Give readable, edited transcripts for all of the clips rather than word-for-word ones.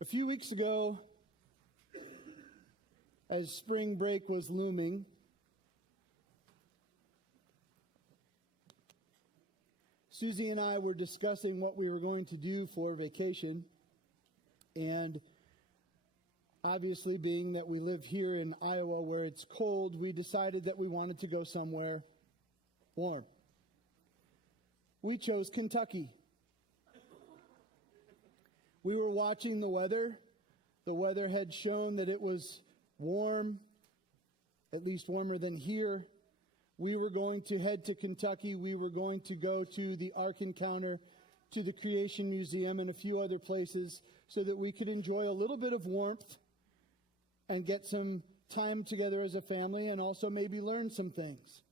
A few weeks ago, as spring break was looming, Susie and I were discussing what we were going to do for vacation, and obviously being that we live here in Iowa where it's cold, we decided that we wanted to go somewhere warm. We chose Kentucky. We were watching the weather. The weather had shown that it was warm, at least warmer than here. We were going to head to Kentucky. We were going to go to the Ark Encounter, to the Creation Museum, and a few other places so that we could enjoy a little bit of warmth and get some time together as a family and also maybe learn some things.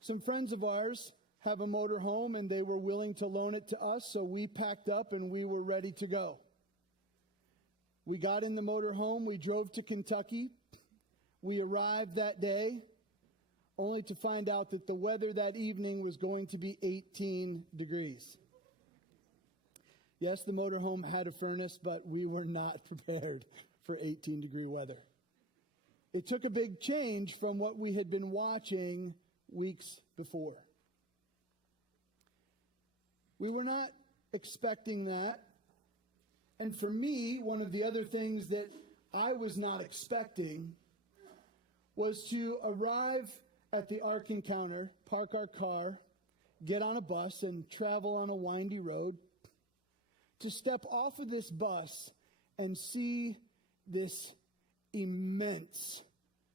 Some friends of ours have a motorhome and they were willing to loan it to us, so we packed up and we were ready to go. We got in the motorhome, we drove to Kentucky. We arrived that day only to find out that the weather that evening was going to be 18 degrees. Yes, the motorhome had a furnace, but we were not prepared for 18-degree weather. It took a big change from what we had been watching weeks before. We were not expecting that. And for me, one of the other things that I was not expecting was to arrive at the Ark Encounter, park our car, get on a bus, and travel on a windy road, to step off of this bus and see this immense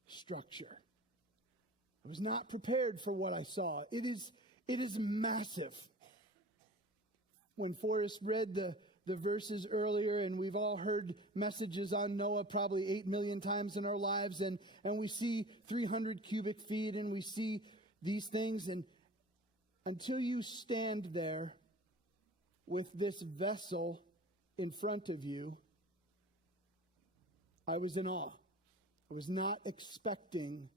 structure. I was not prepared for what I saw. It is massive. When Forrest read the verses earlier, and we've all heard messages on Noah probably 8 million times in our lives, and we see 300 cubic feet, and we see these things, and until you stand there with this vessel in front of you, I was in awe. I was not expecting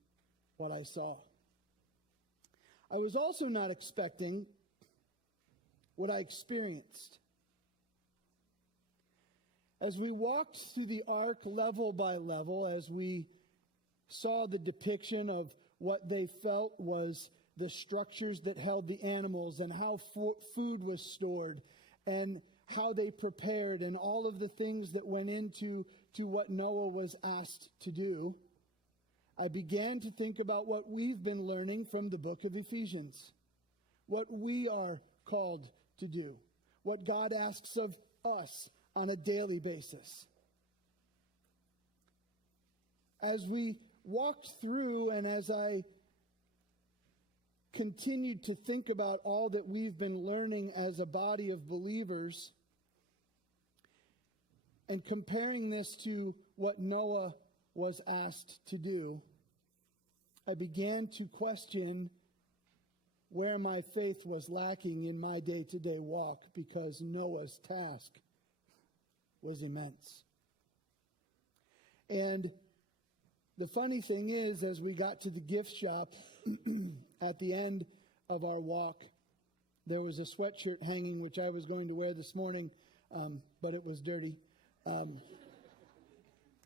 what I saw. I was also not expecting what I experienced. As we walked through the ark level by level, as we saw the depiction of what they felt was the structures that held the animals and how food was stored and how they prepared and all of the things that went into what Noah was asked to do, I began to think about what we've been learning from the book of Ephesians, what we are called to do, what God asks of us on a daily basis. As we walked through and as I continued to think about all that we've been learning as a body of believers and comparing this to what Noah was asked to do, I began to question where my faith was lacking in my day-to-day walk, because Noah's task was immense. And the funny thing is, as we got to the gift shop at the end of our walk, there was a sweatshirt hanging, which I was going to wear this morning, but it was dirty.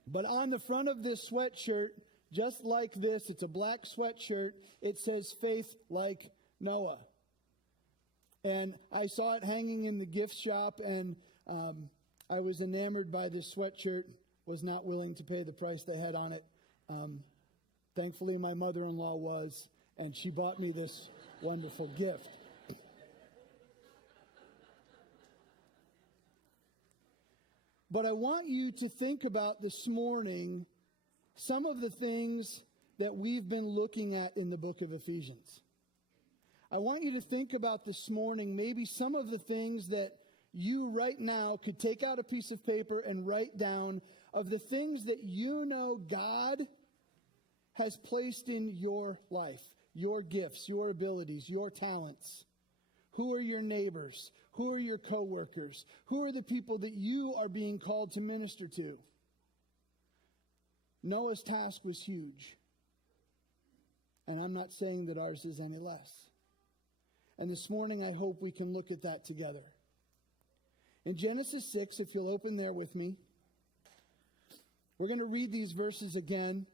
But on the front of this sweatshirt, just like this, it's a black sweatshirt, it says faith like Noah. And I saw it hanging in the gift shop, and I was enamored by this sweatshirt, was not willing to pay the price they had on it. Thankfully, my mother-in-law was, and she bought me this wonderful gift. But I want you to think about this morning some of the things that we've been looking at in the book of Ephesians. I want you to think about this morning maybe some of the things that you right now could take out a piece of paper and write down of the things that you know God has placed in your life, your gifts, your abilities, your talents. Who are your neighbors? Who are your coworkers? Who are the people that you are being called to minister to? Noah's task was huge. And I'm not saying that ours is any less. And this morning, I hope we can look at that together. In Genesis 6, if you'll open there with me, we're going to read these verses again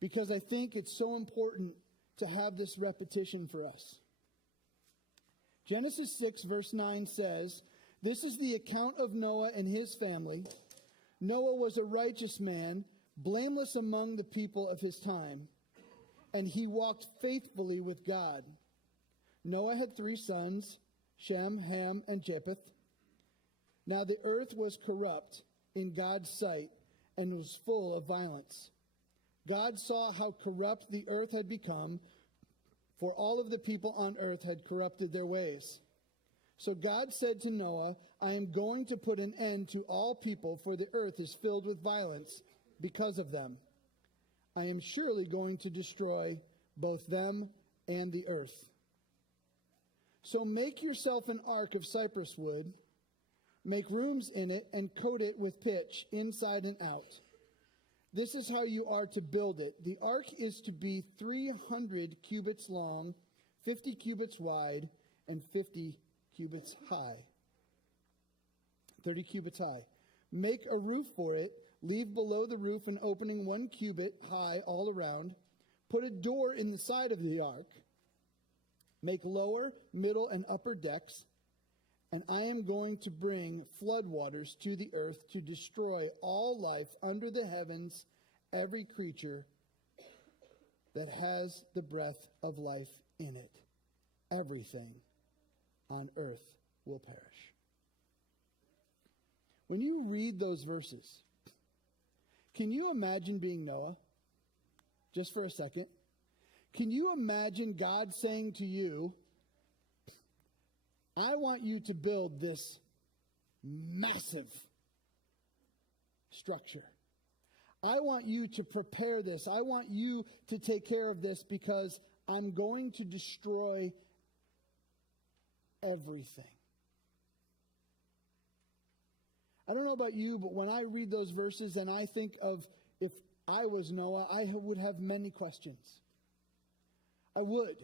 because I think it's so important to have this repetition for us. Genesis 6, verse 9 says, "This is the account of Noah and his family. Noah was a righteous man, blameless among the people of his time, and he walked faithfully with God. Noah had 3 sons, Shem, Ham, and Japheth. Now the earth was corrupt in God's sight and was full of violence. God saw how corrupt the earth had become, for all of the people on earth had corrupted their ways. So God said to Noah, I am going to put an end to all people, for the earth is filled with violence because of them. I am surely going to destroy both them and the earth. So make yourself an ark of cypress wood, make rooms in it, and coat it with pitch inside and out. This is how you are to build it. The ark is to be 300 cubits long, 50 cubits wide, and 50 cubits high. 30 cubits high. Make a roof for it. Leave below the roof an opening 1 cubit high all around. Put a door in the side of the ark. Make lower, middle, and upper decks. And I am going to bring floodwaters to the earth to destroy all life under the heavens, every creature that has the breath of life in it. Everything on earth will perish." When you read those verses, can you imagine being Noah? Just for a second. Can you imagine God saying to you, I want you to build this massive structure. I want you to prepare this. I want you to take care of this because I'm going to destroy everything. I don't know about you, but when I read those verses and I think of if I was Noah, I would have many questions. I would.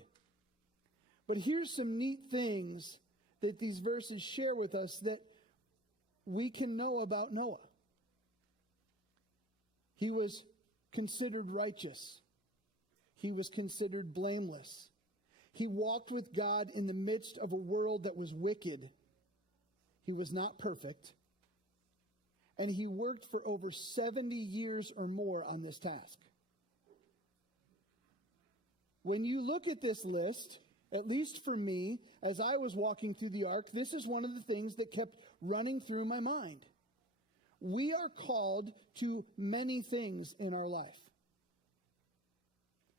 But here's some neat things that these verses share with us that we can know about Noah. He was considered righteous. He was considered blameless. He walked with God in the midst of a world that was wicked. He was not perfect. And he worked for over 70 years or more on this task. When you look at this list, at least for me, as I was walking through the ark, this is one of the things that kept running through my mind. We are called to many things in our life.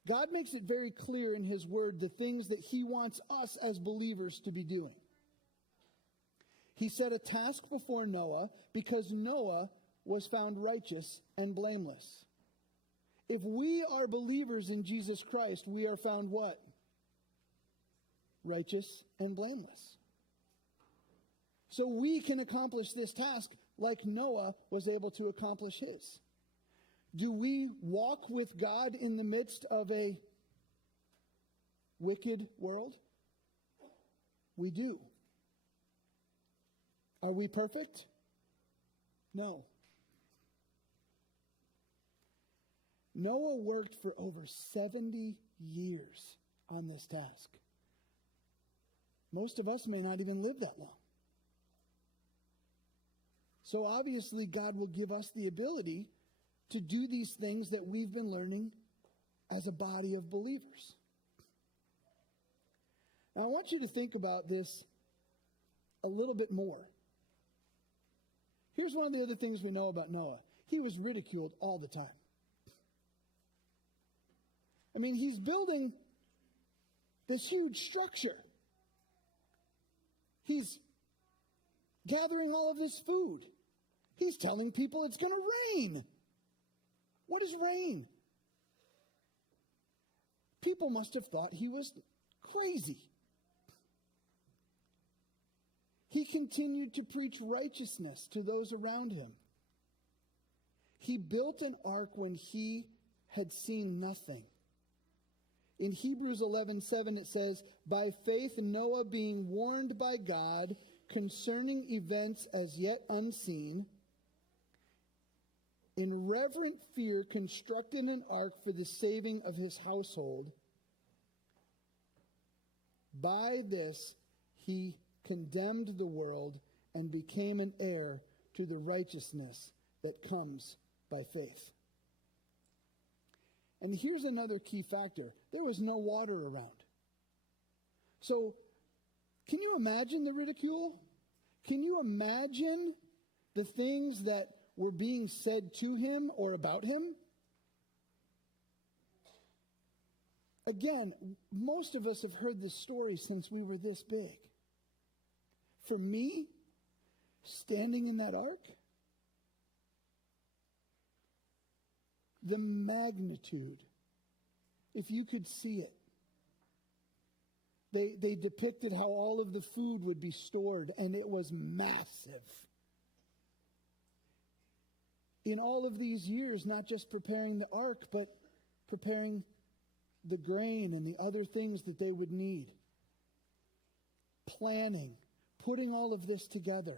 God makes it very clear in his word the things that he wants us as believers to be doing. He set a task before Noah because Noah was found righteous and blameless. If we are believers in Jesus Christ, we are found what? Righteous and blameless. So we can accomplish this task like Noah was able to accomplish his. Do we walk with God in the midst of a wicked world? We do. Are we perfect? No. Noah worked for over 70 years on this task. Most of us may not even live that long. So obviously God will give us the ability to do these things that we've been learning as a body of believers. Now I want you to think about this a little bit more. Here's one of the other things we know about Noah. He was ridiculed all the time. I mean, he's building this huge structure. He's gathering all of this food. He's telling people it's going to rain. What is rain? People must have thought he was crazy. He continued to preach righteousness to those around him. He built an ark when he had seen nothing. In Hebrews 11:7 it says, by faith Noah, being warned by God concerning events as yet unseen, in reverent fear constructed an ark for the saving of his household. By this he condemned the world and became an heir to the righteousness that comes by faith. And here's another key factor. There was no water around. So, can you imagine the ridicule? Can you imagine the things that were being said to him or about him? Again, most of us have heard this story since we were this big. For me, standing in that ark, the magnitude, if you could see it. They depicted how all of the food would be stored, and it was massive. In all of these years, not just preparing the ark, but preparing the grain and the other things that they would need. Planning, putting all of this together.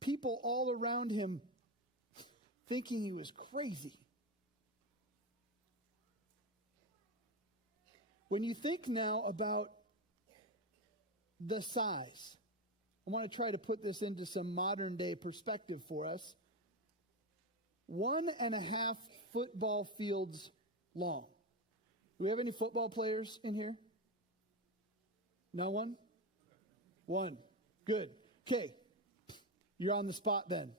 People all around him thinking he was crazy. When you think now about the size, I want to try to put this into some modern day perspective for us. 1.5 football fields long. Do we have any football players in here? No one? One. Good. Okay. You're on the spot then.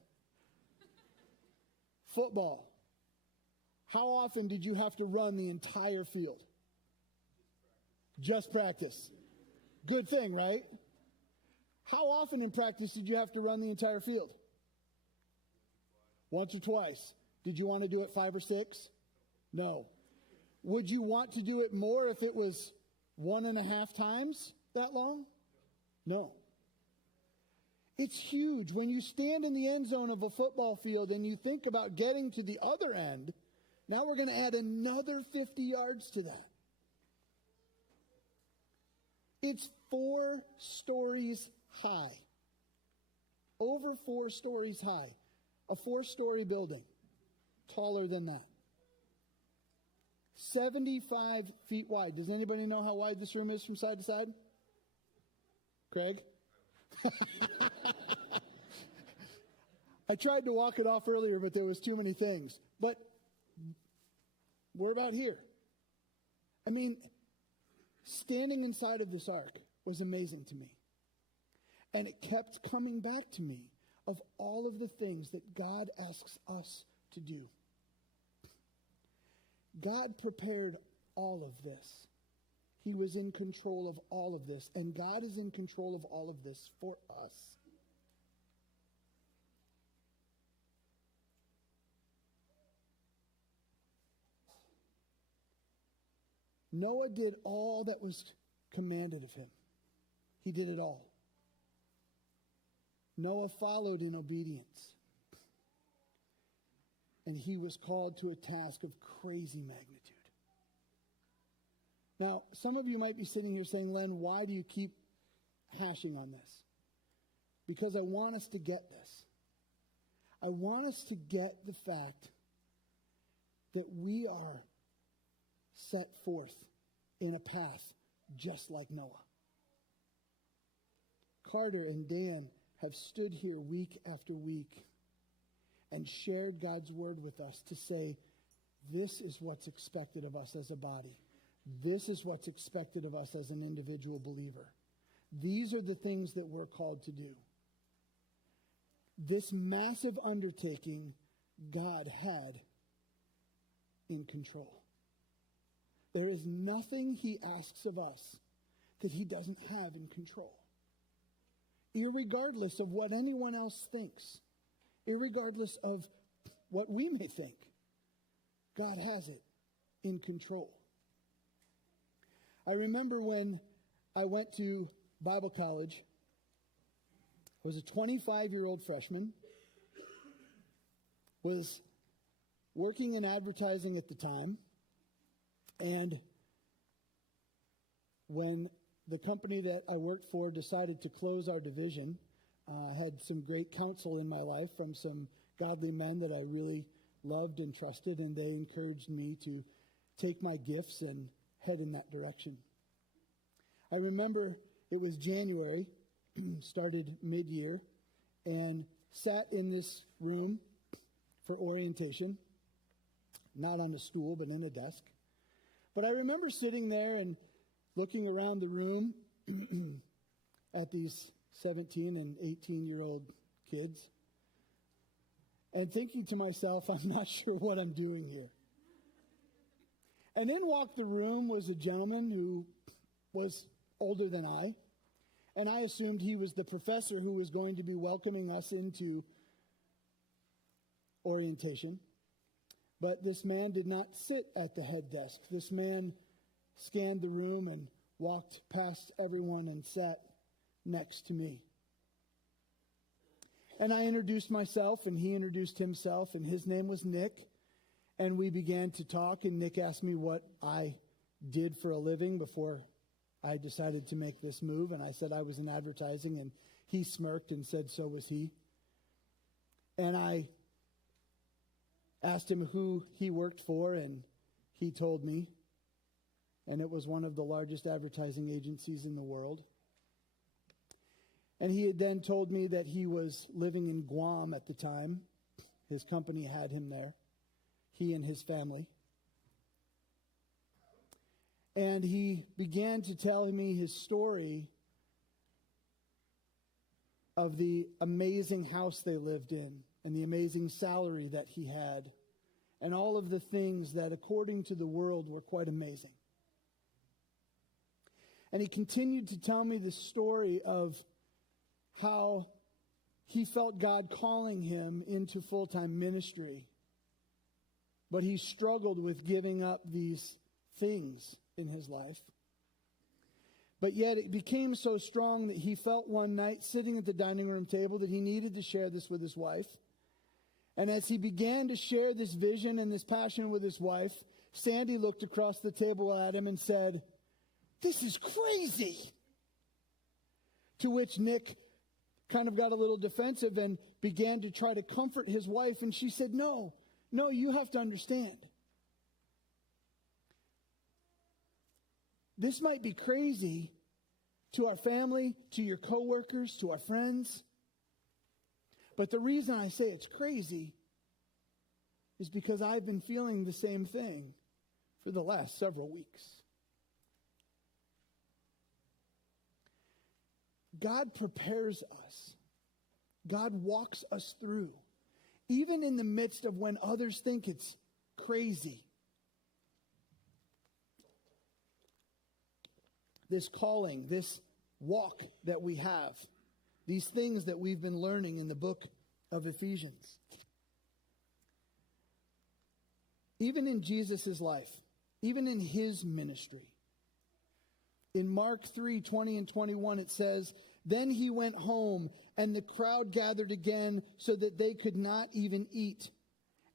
Football. How often did you have to run the entire field? Just practice. Good thing, right? How often in practice did you have to run the entire field? Once or twice. Did you want to do it 5 or 6? No. Would you want to do it more if it was 1.5 times that long? No. It's huge. When you stand in the end zone of a football field and you think about getting to the other end, now we're going to add another 50 yards to that. It's 4 stories high. Over 4 stories high. A 4-story building. Taller than that. 75 feet wide. Does anybody know how wide this room is from side to side? Craig? I tried to walk it off earlier, but there was too many things. But we're about here. I mean, standing inside of this ark was amazing to me. And it kept coming back to me of all of the things that God asks us to do. God prepared all of this. He was in control of all of this. And God is in control of all of this for us. Noah did all that was commanded of him. He did it all. Noah followed in obedience. And he was called to a task of crazy magnitude. Now, some of you might be sitting here saying, Len, why do you keep hashing on this? Because I want us to get this. I want us to get the fact that we are set forth in a path just like Noah. Carter and Dan have stood here week after week and shared God's word with us to say, this is what's expected of us as a body. This is what's expected of us as an individual believer. These are the things that we're called to do. This massive undertaking God had in control. There is nothing he asks of us that he doesn't have in control. Irregardless of what anyone else thinks, irregardless of what we may think, God has it in control. I remember when I went to Bible college, I was a 25-year-old freshman, was working in advertising at the time, and when the company that I worked for decided to close our division. I had some great counsel in my life from some godly men that I really loved and trusted, and they encouraged me to take my gifts and head in that direction. I remember it was January, started mid-year, and sat in this room for orientation, not on a stool, but in a desk. But I remember sitting there and looking around the room at these 17 and 18-year-old kids and thinking to myself, I'm not sure what I'm doing here. And in walked the room was a gentleman who was older than I, and I assumed he was the professor who was going to be welcoming us into orientation. But this man did not sit at the head desk. This man scanned the room and walked past everyone and sat next to me. And I introduced myself, and he introduced himself, and his name was Nick. And we began to talk, and Nick asked me what I did for a living before I decided to make this move. And I said I was in advertising, and he smirked and said so was he. And I asked him who he worked for, and he told me. And it was one of the largest advertising agencies in the world. And he had then told me that he was living in Guam at the time. His company had him there, he and his family. And he began to tell me his story of the amazing house they lived in and the amazing salary that he had and all of the things that, according to the world, were quite amazing. And he continued to tell me the story of how he felt God calling him into full-time ministry. But he struggled with giving up these things in his life. But yet it became so strong that he felt one night sitting at the dining room table that he needed to share this with his wife. And as he began to share this vision and this passion with his wife, Sandy looked across the table at him and said, "This is crazy." To which Nick kind of got a little defensive and began to try to comfort his wife. And she said, no, you have to understand. This might be crazy to our family, to your coworkers, to our friends. But the reason I say it's crazy is because I've been feeling the same thing for the last several weeks. God prepares us. God walks us through, even in the midst of when others think it's crazy. This calling, this walk that we have, these things that we've been learning in the book of Ephesians. Even in Jesus' life, even in his ministry. In Mark 3:20 and 21, it says, "Then he went home, and the crowd gathered again so that they could not even eat.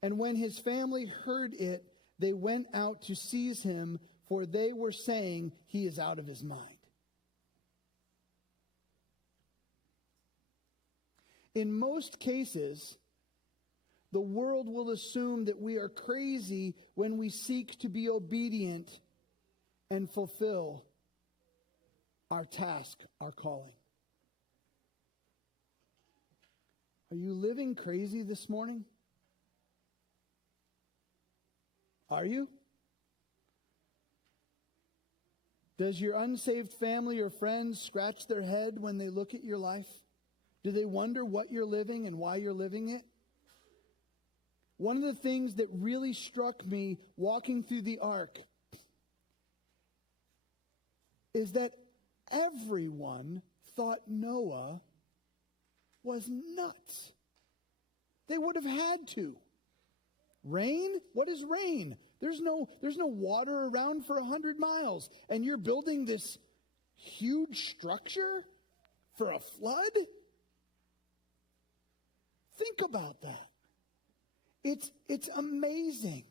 And when his family heard it, they went out to seize him, for they were saying, 'He is out of his mind.'" In most cases, the world will assume that we are crazy when we seek to be obedient and fulfill our task, our calling. Are you living crazy this morning? Are you? Does your unsaved family or friends scratch their head when they look at your life? Do they wonder what you're living and why you're living it? One of the things that really struck me walking through the ark is that everyone thought Noah was nuts. They would have had to. Rain? What is rain? There's no water around for 100 miles. And you're building this huge structure for a flood? Think about that. It's amazing.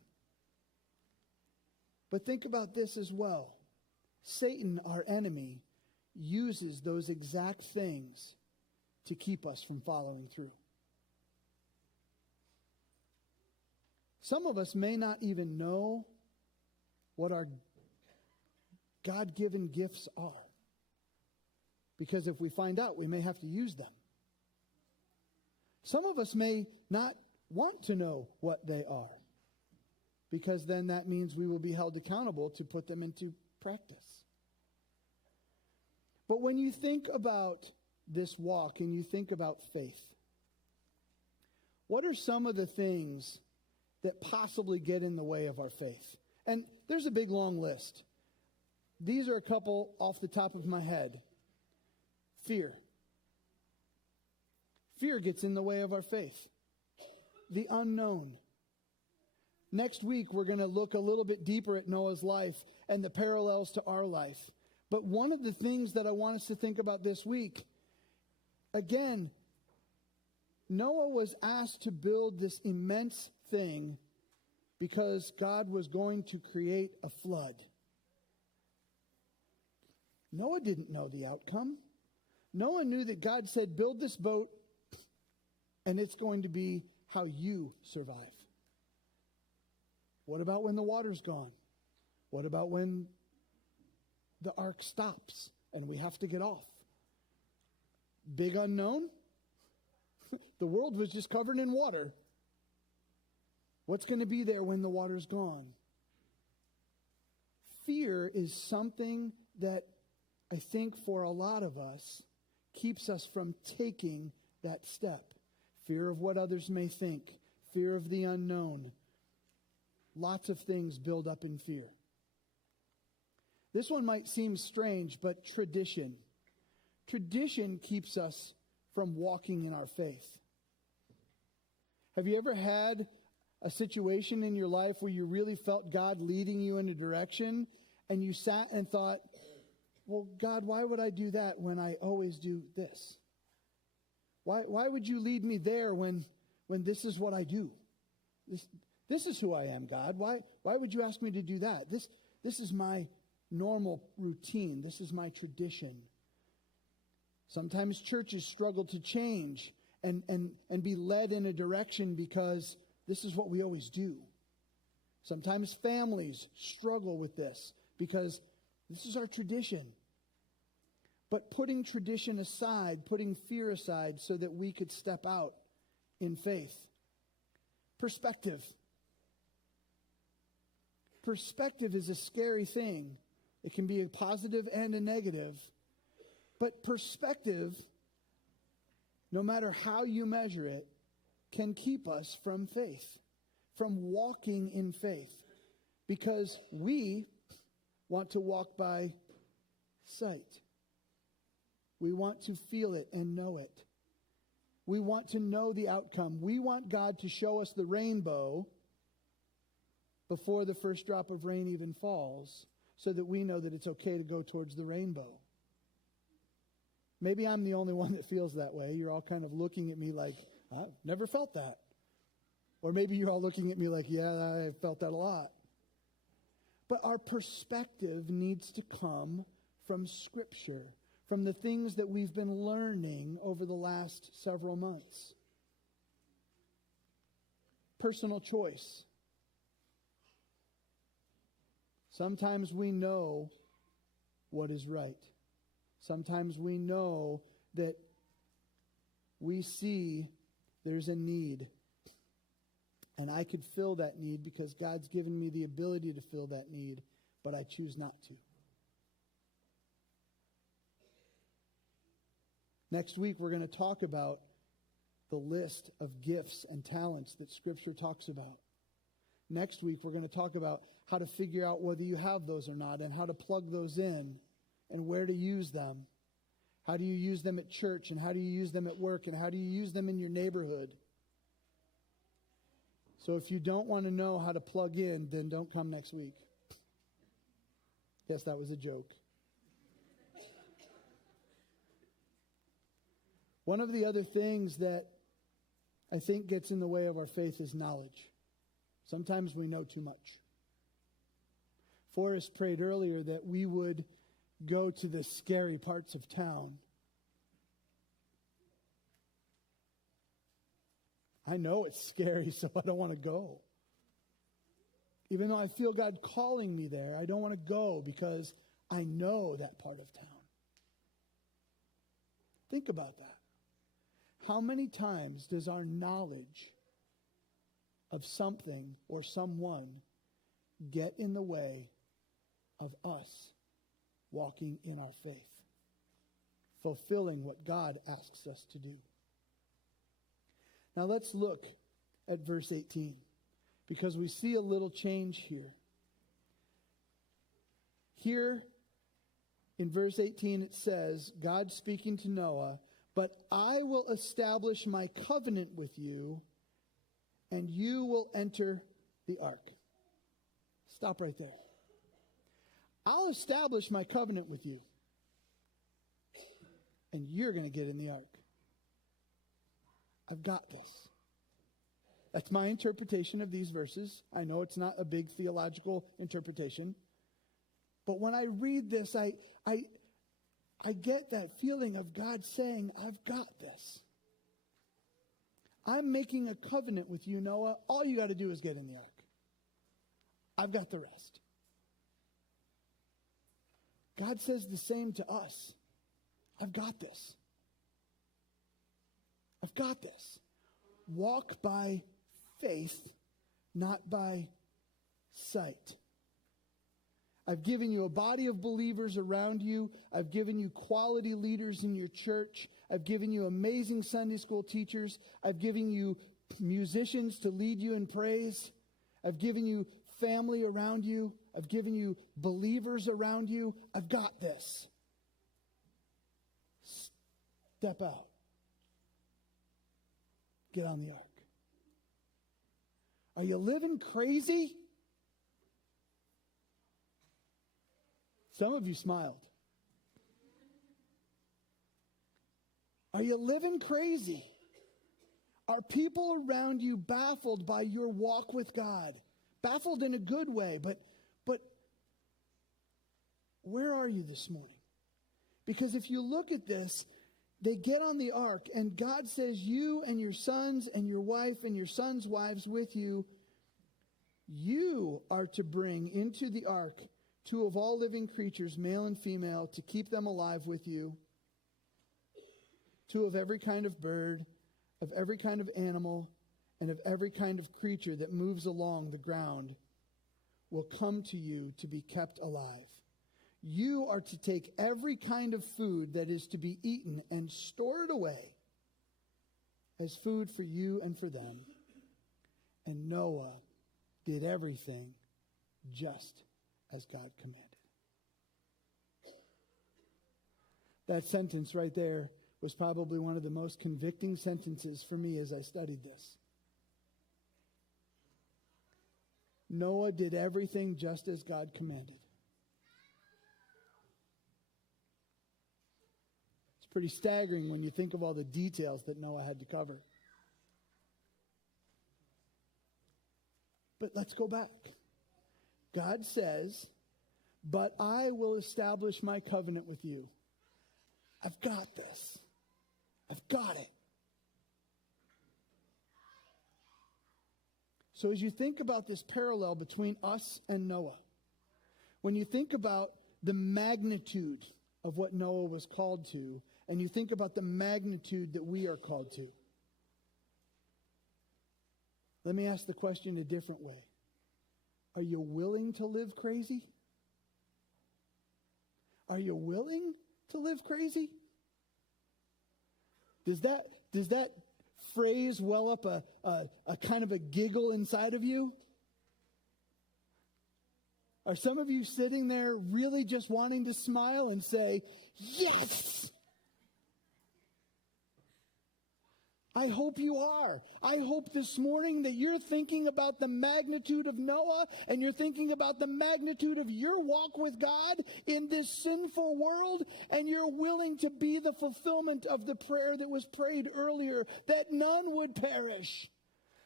But think about this as well. Satan, our enemy, uses those exact things to keep us from following through. Some of us may not even know what our God-given gifts are, because if we find out, we may have to use them. Some of us may not want to know what they are, because then that means we will be held accountable to put them into practice. But when you think about this walk and you think about faith, what are some of the things that possibly get in the way of our faith? And there's a big long list. These are a couple off the top of my head. Fear. Fear gets in the way of our faith. The unknown. Next week, we're going to look a little bit deeper at Noah's life and the parallels to our life. But one of the things that I want us to think about this week, again, Noah was asked to build this immense thing because God was going to create a flood. Noah didn't know the outcome. Noah knew that God said, build this boat, and it's going to be how you survive. What about when the water's gone? What about when the ark stops and we have to get off? Big unknown. The world was just covered in water. What's going to be there when the water's gone? Fear is something that I think for a lot of us keeps us from taking that step. Fear of what others may think. Fear of the unknown. Lots of things build up in fear. This one might seem strange, but tradition. Tradition keeps us from walking in our faith. Have you ever had a situation in your life where you really felt God leading you in a direction and you sat and thought, well, God, why would I do that when I always do this? Why would you lead me there when this is what I do? This is who I am, God. Why would you ask me to do that? This is my normal routine. This is my tradition. Sometimes churches struggle to change and be led in a direction because this is what we always do. Sometimes families struggle with this because this is our tradition. But putting tradition aside, putting fear aside so that we could step out in faith. Perspective. Perspective is a scary thing. It can be a positive and a negative. But perspective, no matter how you measure it, can keep us from faith, from walking in faith. Because we want to walk by sight. We want to feel it and know it. We want to know the outcome. We want God to show us the rainbow before the first drop of rain even falls, so that we know that it's okay to go towards the rainbow. Maybe I'm the only one that feels that way. You're all kind of looking at me like, I've never felt that. Or maybe you're all looking at me like, yeah, I felt that a lot. But our perspective needs to come from Scripture, from the things that we've been learning over the last several months. Personal choice. Sometimes we know what is right. Sometimes we know that we see there's a need. And I could fill that need because God's given me the ability to fill that need, but I choose not to. Next week, we're going to talk about the list of gifts and talents that Scripture talks about. Next week, we're going to talk about how to figure out whether you have those or not and how to plug those in and where to use them. How do you use them at church, and how do you use them at work, and how do you use them in your neighborhood? So if you don't want to know how to plug in, then don't come next week. Yes, that was a joke. One of the other things that I think gets in the way of our faith is knowledge. Sometimes we know too much. Forrest prayed earlier that we would go to the scary parts of town. I know it's scary, so I don't want to go. Even though I feel God calling me there, I don't want to go because I know that part of town. Think about that. How many times does our knowledge of something or someone get in the way of us walking in our faith, fulfilling what God asks us to do? Now let's look at verse 18, because we see a little change here. Here in verse 18 it says, God speaking to Noah, "But I will establish my covenant with you, and you will enter the ark." Stop right there. I'll establish my covenant with you, and you're going to get in the ark. I've got this. That's my interpretation of these verses. I know it's not a big theological interpretation. But when I read this, I get that feeling of God saying, I've got this. I'm making a covenant with you, Noah. All you got to do is get in the ark. I've got the rest. God says the same to us. I've got this. I've got this. Walk by faith, not by sight. I've given you a body of believers around you. I've given you quality leaders in your church. I've given you amazing Sunday school teachers. I've given you musicians to lead you in praise. I've given you family around you. I've given you believers around you. I've got this. Step out. Get on the ark. Are you living crazy? Some of you smiled. Are you living crazy? Are people around you baffled by your walk with God? Baffled in a good way, but where are you this morning? Because if you look at this, they get on the ark, and God says, you and your sons and your wife and your sons' wives with you, you are to bring into the ark 2 of all living creatures, male and female, to keep them alive with you. 2 of every kind of bird, of every kind of animal, and of every kind of creature that moves along the ground will come to you to be kept alive. You are to take every kind of food that is to be eaten and store it away as food for you and for them. And Noah did everything just as God commanded. That sentence right there was probably one of the most convicting sentences for me as I studied this. Noah did everything just as God commanded. It's pretty staggering when you think of all the details that Noah had to cover. But let's go back. God says, "But I will establish my covenant with you." I've got this. I've got it. So as you think about this parallel between us and Noah, when you think about the magnitude of what Noah was called to, and you think about the magnitude that we are called to, let me ask the question a different way. Are you willing to live crazy? Are you willing to live crazy? Does that phrase well up a kind of a giggle inside of you? Are some of you sitting there really just wanting to smile and say, yes? I hope you are. I hope this morning that you're thinking about the magnitude of Noah, and you're thinking about the magnitude of your walk with God in this sinful world, and you're willing to be the fulfillment of the prayer that was prayed earlier, that none would perish.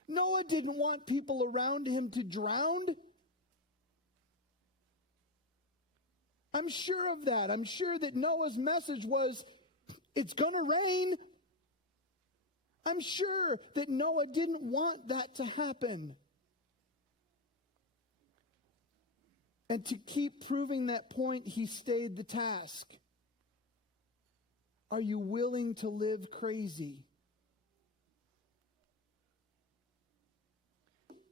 Noah didn't want people around him to drown. I'm sure of that. I'm sure that Noah's message was, it's going to rain. I'm sure that Noah didn't want that to happen. And to keep proving that point, he stayed the task. Are you willing to live crazy?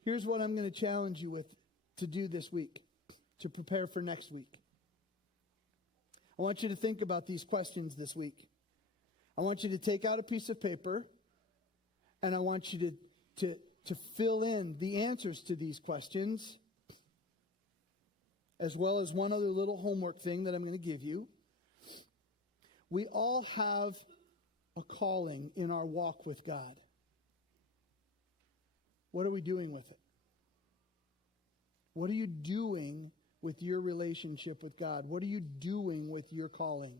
Here's what I'm going to challenge you with to do this week, to prepare for next week. I want you to think about these questions this week. I want you to take out a piece of paper, and I want you to fill in the answers to these questions, as well as one other little homework thing that I'm going to give you. We all have a calling in our walk with God. What are we doing with it? What are you doing with your relationship with God? What are you doing with your calling?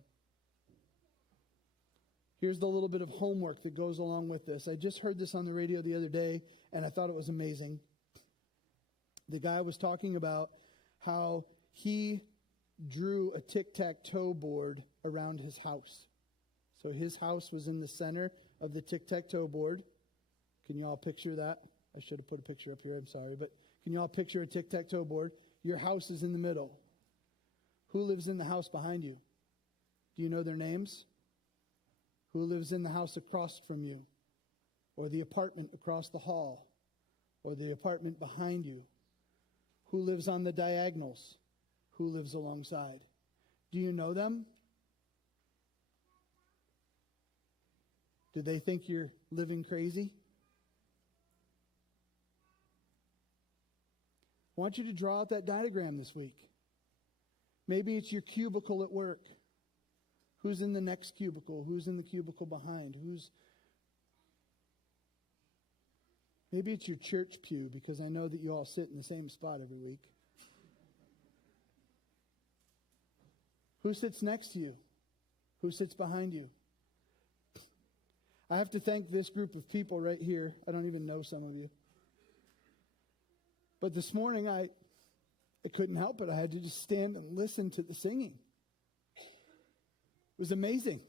Here's the little bit of homework that goes along with this. I just heard this on the radio the other day, and I thought it was amazing. The guy was talking about how he drew a tic-tac-toe board around his house. So his house was in the center of the tic-tac-toe board. Can you all picture that? I should have put a picture up here, I'm sorry. But can you all picture a tic-tac-toe board? Your house is in the middle. Who lives in the house behind you? Do you know their names? Who lives in the house across from you? Or the apartment across the hall? Or the apartment behind you? Who lives on the diagonals? Who lives alongside? Do you know them? Do they think you're living crazy? I want you to draw out that diagram this week. Maybe it's your cubicle at work. Who's in the next cubicle? Who's in the cubicle behind? Maybe it's your church pew, because I know that you all sit in the same spot every week. Who sits next to you? Who sits behind you? I have to thank this group of people right here. I don't even know some of you. But this morning, I couldn't help it. I had to just stand and listen to the singing. It was amazing.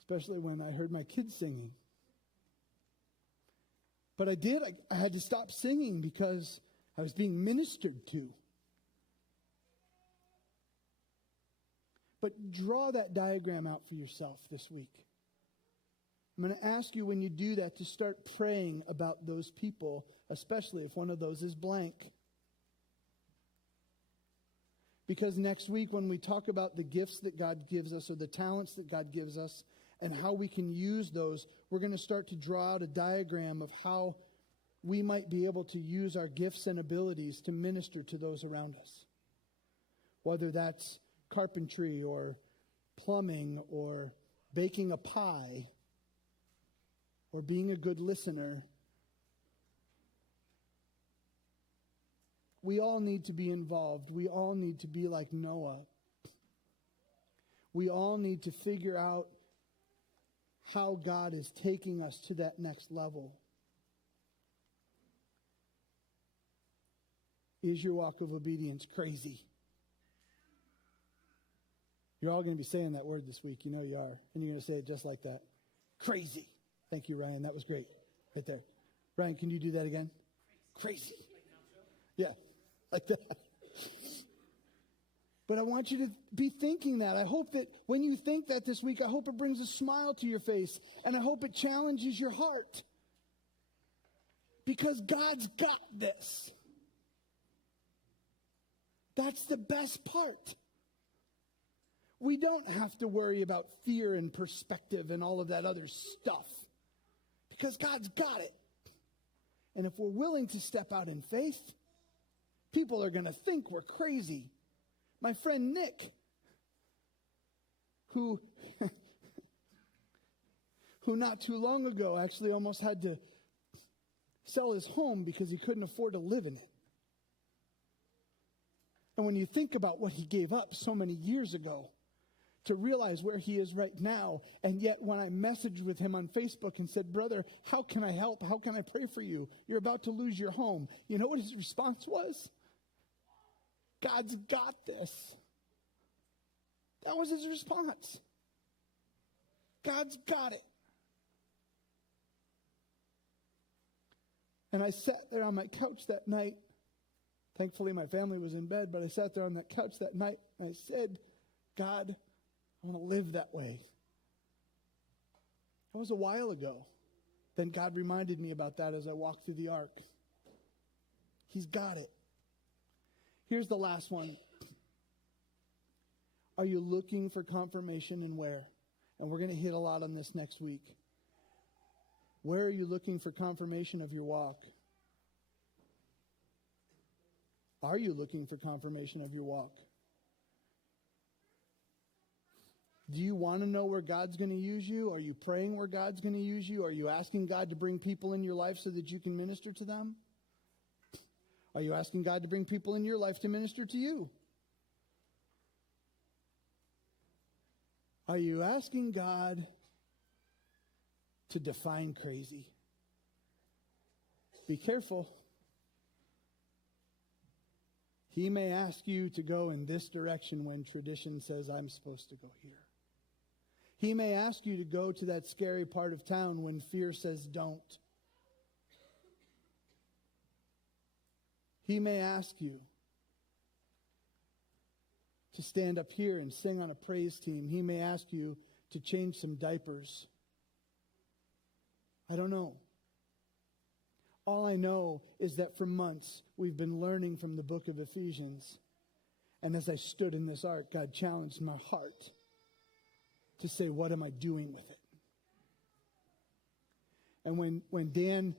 Especially when I heard my kids singing. But I had to stop singing because I was being ministered to. But draw that diagram out for yourself this week. I'm going to ask you, when you do that, to start praying about those people, especially if one of those is blank. Because next week, when we talk about the gifts that God gives us, or the talents that God gives us, and how we can use those, we're going to start to draw out a diagram of how we might be able to use our gifts and abilities to minister to those around us. Whether that's carpentry, or plumbing, or baking a pie, or being a good listener. We all need to be involved. We all need to be like Noah. We all need to figure out how God is taking us to that next level. Is your walk of obedience crazy? You're all going to be saying that word this week. You know you are. And you're going to say it just like that. Crazy. Thank you, Ryan. That was great. Right there. Ryan, can you do that again? Crazy. Yeah, like that. But I want you to be thinking that. I hope that when you think that this week, I hope it brings a smile to your face. And I hope it challenges your heart. Because God's got this. That's the best part. We don't have to worry about fear and perspective and all of that other stuff. Because God's got it. And if we're willing to step out in faith, people are going to think we're crazy. My friend Nick, who not too long ago actually almost had to sell his home because he couldn't afford to live in it. And when you think about what he gave up so many years ago, to realize where he is right now, and yet when I messaged with him on Facebook and said, brother, how can I help? How can I pray for you? You're about to lose your home. You know what his response was? God's got this. That was his response. God's got it. And I sat there on my couch that night. Thankfully, my family was in bed, but I sat there on that couch that night and I said, God, I want to live that way. That was a while ago. Then God reminded me about that as I walked through the ark. He's got it. Here's the last one. Are you looking for confirmation and where? And we're going to hit a lot on this next week. Where are you looking for confirmation of your walk? Are you looking for confirmation of your walk? Do you want to know where God's going to use you? Are you praying where God's going to use you? Are you asking God to bring people in your life so that you can minister to them? Are you asking God to bring people in your life to minister to you? Are you asking God to define crazy? Be careful. He may ask you to go in this direction when tradition says I'm supposed to go here. He may ask you to go to that scary part of town when fear says don't. He may ask you to stand up here and sing on a praise team. He may ask you to change some diapers. I don't know. All I know is that for months we've been learning from the book of Ephesians. And as I stood in this ark, God challenged my heart to say, what am I doing with it? And when Dan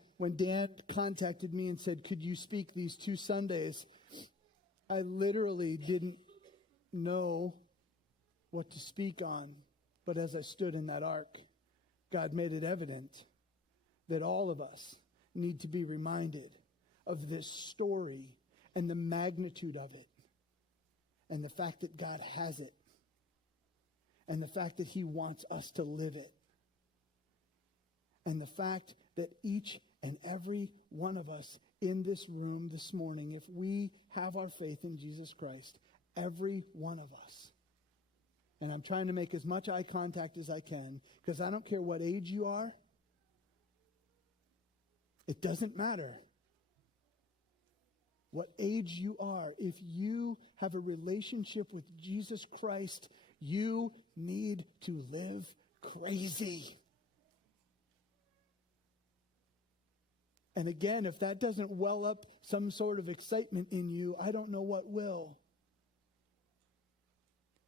contacted me and said, could you speak these 2 Sundays? I literally didn't know what to speak on. But as I stood in that ark, God made it evident that all of us need to be reminded of this story and the magnitude of it, and the fact that God has it, and the fact that he wants us to live it, and the fact that each and every one of us in this room this morning, if we have our faith in Jesus Christ, every one of us, and I'm trying to make as much eye contact as I can, because I don't care what age you are. It doesn't matter what age you are. If you have a relationship with Jesus Christ, you need to live crazy. And again, if that doesn't well up some sort of excitement in you, I don't know what will.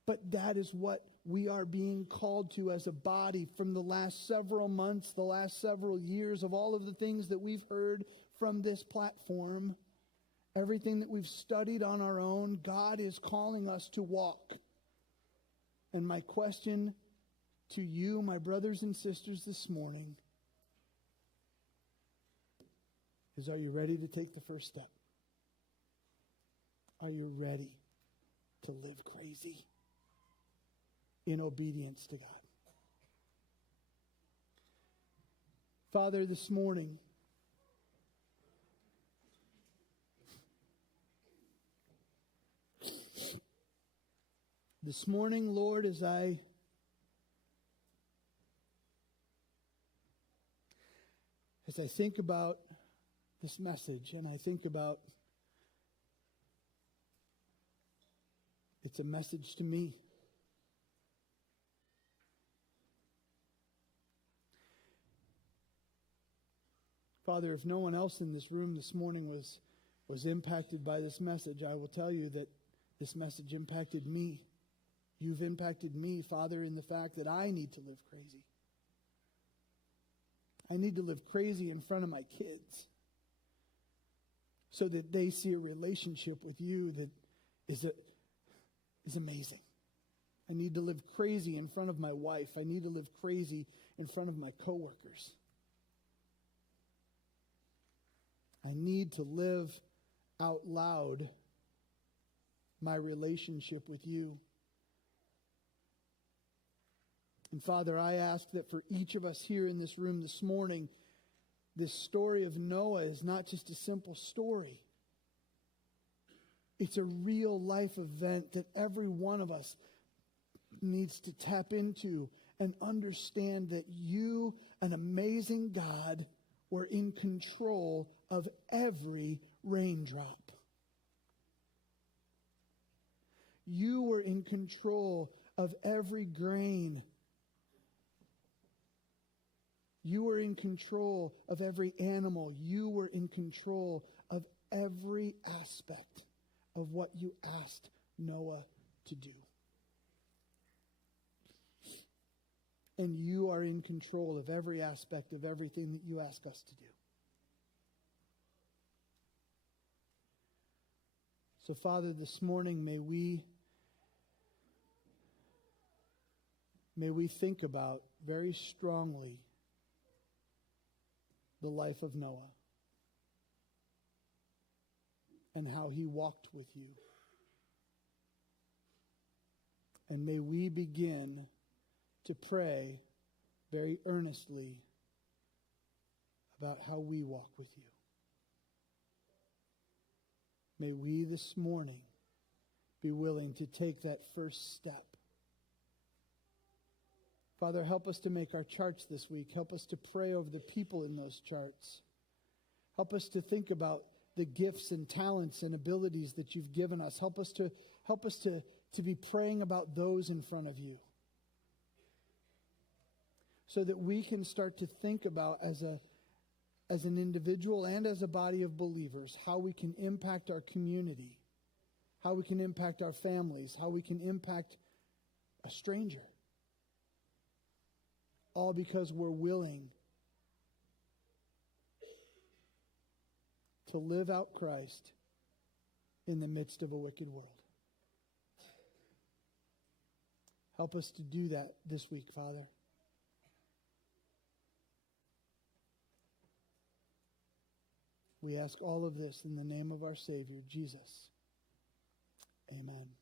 But that is what we are being called to as a body from the last several months, the last several years, of all of the things that we've heard from this platform, everything that we've studied on our own. God is calling us to walk. And my question to you, my brothers and sisters, this morning is, are you ready to take the first step? Are you ready to live crazy in obedience to God? Father, this morning, Lord, as I think about this message, and I think about it's a message to me. Father, if no one else in this room this morning was impacted by this message, I will tell you that this message impacted me. You've impacted me, Father, in the fact that I need to live crazy. I need to live crazy in front of my kids so that they see a relationship with you that is amazing. I need to live crazy in front of my wife. I need to live crazy in front of my coworkers. I need to live out loud my relationship with you. And Father, I ask that for each of us here in this room this morning, this story of Noah is not just a simple story. It's a real life event that every one of us needs to tap into and understand that you, an amazing God, were in control of every raindrop. You were in control of every grain. You were in control of every animal. You were in control of every aspect of what you asked Noah to do. And you are in control of every aspect of everything that you ask us to do. So, Father, this morning, may we think about very strongly the life of Noah and how he walked with you. And may we begin to pray very earnestly about how we walk with you. May we this morning be willing to take that first step. Father, help us to make our charts this week. Help us to pray over the people in those charts. Help us to think about the gifts and talents and abilities that you've given us. Help us to be praying about those in front of you, so that we can start to think about as an individual and as a body of believers how we can impact our community, how we can impact our families, how we can impact a stranger. All because we're willing to live out Christ in the midst of a wicked world. Help us to do that this week, Father. We ask all of this in the name of our Savior, Jesus. Amen.